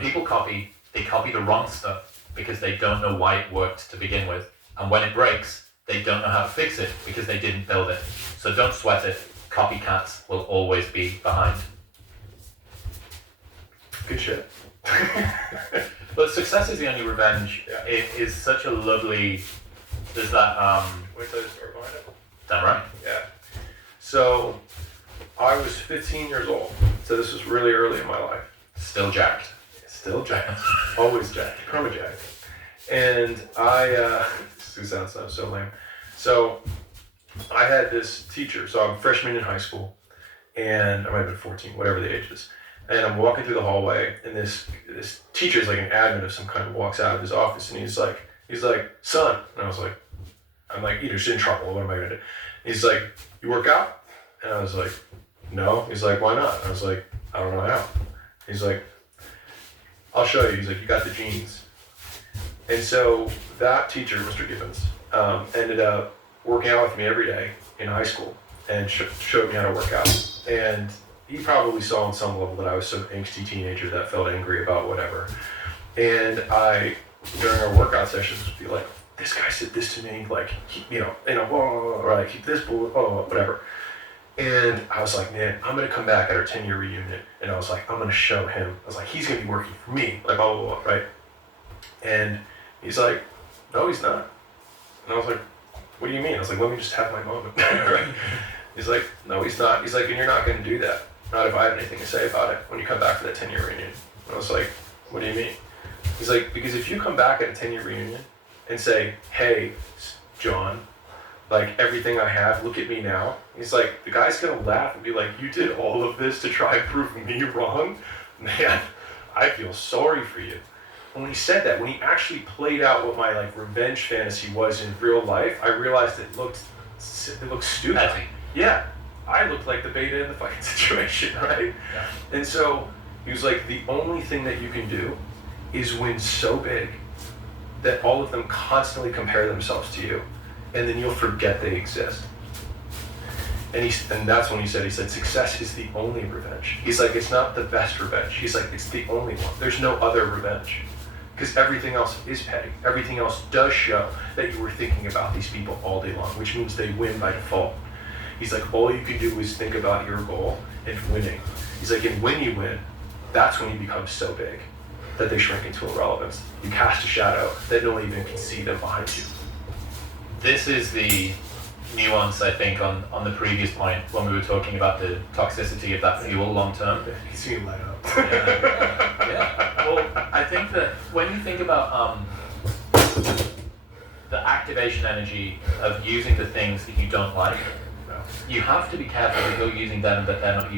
People copy, they copy the wrong stuff because they don't know why it worked to begin with. And when it breaks, they don't know how to fix it because they didn't build it. So don't sweat it. Copycats will always be behind. Good shit. But success is the only revenge. Yeah. It is such a lovely. There's that. Wait till I start behind it. Damn right. Yeah. So, I was 15 years old. So this was really early in my life. Still jacked. Still jacked. Always jacked. Perma-jacked. And this sounds so lame. So, I had this teacher. So I'm a freshman in high school. And I might have been 14, whatever the age is. And I'm walking through the hallway, and this teacher is like an admin of some kind, walks out of his office, and he's like, son. And I was like, I'm like, you're just in trouble. What am I gonna do? He's like, you work out? And I was like, no. He's like, why not? I was like, I don't know how. He's like, I'll show you. He's like, you got the genes. And so that teacher, Mr. Gibbons, ended up working out with me every day in high school and showed me how to work out. And he probably saw on some level that I was some angsty teenager that felt angry about whatever. And I, during our workout sessions, would be like, this guy said this to me, like, or like, this bull, whatever. And I was like, man, I'm going to come back at our 10-year reunion. And I was like, I'm going to show him. I was like, he's going to be working for me, like, blah, blah, blah, right? And he's like, no, he's not. And I was like, what do you mean? I was like, let me just have my moment, right? He's like, no, he's not. He's like, and you're not going to do that. Not if I have anything to say about it when you come back for that 10-year reunion. And I was like, what do you mean? He's like, because if you come back at a 10-year reunion and say, hey, John, like everything I have, look at me now. He's like, the guy's going to laugh and be like, you did all of this to try and prove me wrong? Man, I feel sorry for you. And when he said that, when he actually played out what my like revenge fantasy was in real life, I realized it looked stupid. Petty. Yeah. I looked like the beta in the fucking situation, right? Yeah. And so he was like, the only thing that you can do is win so big that all of them constantly compare themselves to you, and then you'll forget they exist. And that's when he said, success is the only revenge. He's like, it's not the best revenge. He's like, it's the only one. There's no other revenge. Because everything else is petty. Everything else does show that you were thinking about these people all day long, which means they win by default. He's like, all you can do is think about your goal and winning. He's like, and when you win, that's when you become so big that they shrink into irrelevance. You cast a shadow that no one even can see them behind you. This is the nuance, I think, on the previous point when we were talking about the toxicity of that fuel long term. You see him light up. Yeah. Well, I think that when you think about the activation energy of using the things that you don't like, you have to be careful that you're using them, but they're not